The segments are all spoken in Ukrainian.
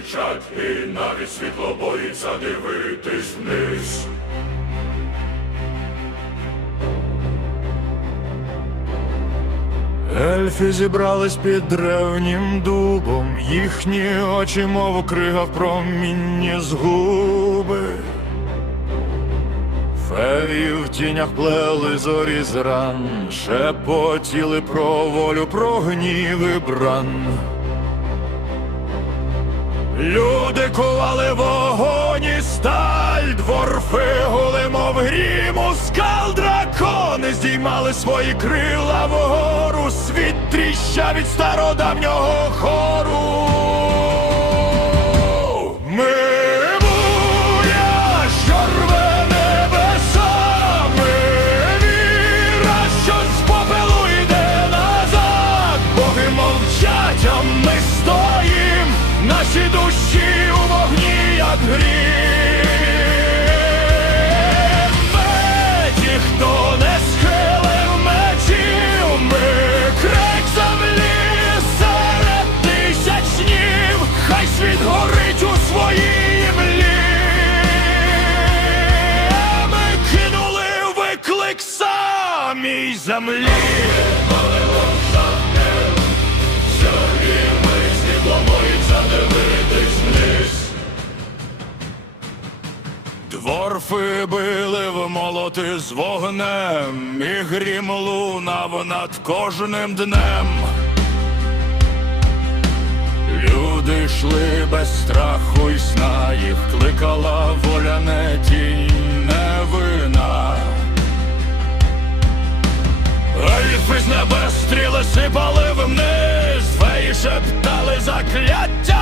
кричать, і навіть світло боїться дивитись вниз. Ельфи зібрались під древнім дубом, їхні очі, мов крига в промінні згуби. Феї в тінях плели зорі з ран, шепотіли про волю, про гнів і бран. Люди кували вогонь і сталь, дворфи гули, мов гріму скал, дракони здіймали свої крила вгору, світ тріща від стародавнього хору. Душі у вогні, як грім. Ми ті, хто не схилив мечів, ми крик землі серед тисяч снів, хай світ горить у своїй імлі. Ми кинули виклик самій землі. Дворфи били в молоти з вогнем, і грім лунав над кожним днем. Люди йшли без страху й сна, їх кликала воля не тінь, не вина. Ельфи з небес стріли сипали вниз, феї шептали закляття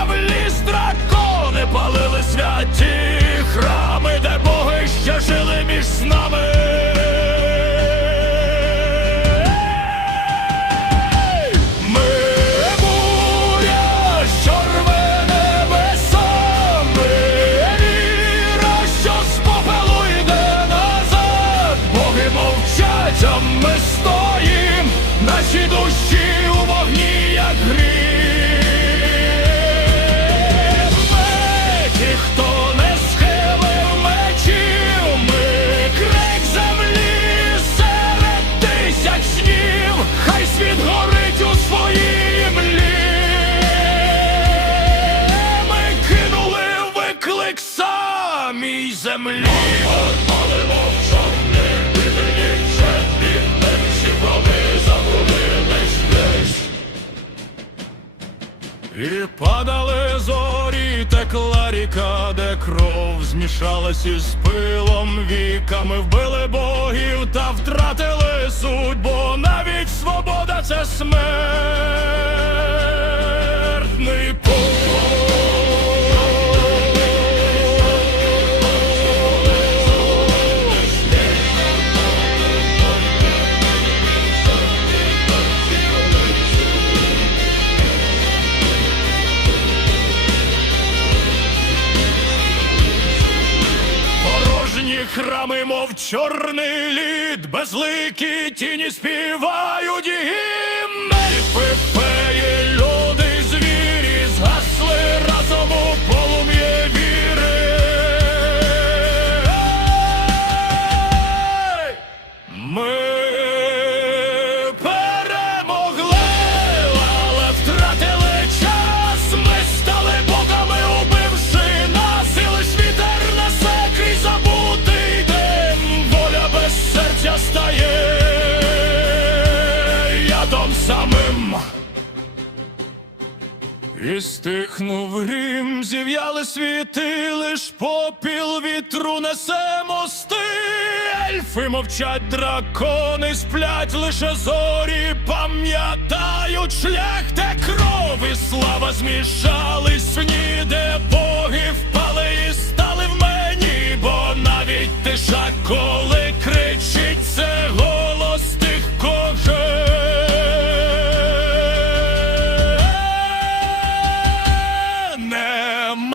мовчать, ми стоїм, наші душі у вогні, як грім. Ми ті, хто не схилив мечів, ми крик землі серед тисяч снів, хай світ горить у своїй млі. Ми кинули виклик самій землі. Але мовчані, вітряні четві, І падали зорі, текла ріка, де кров змішалась із пилом віками, вбили богів Храми, мов чорний лід, безликі тіні співають гімн. Ельфи, ядом самим. І стихнув грім, зів'яли світи, лиш попіл вітру несе мости. Ельфи мовчать, дракони сплять, лише зорі пам'ятають шлях, де кров і слава змішались в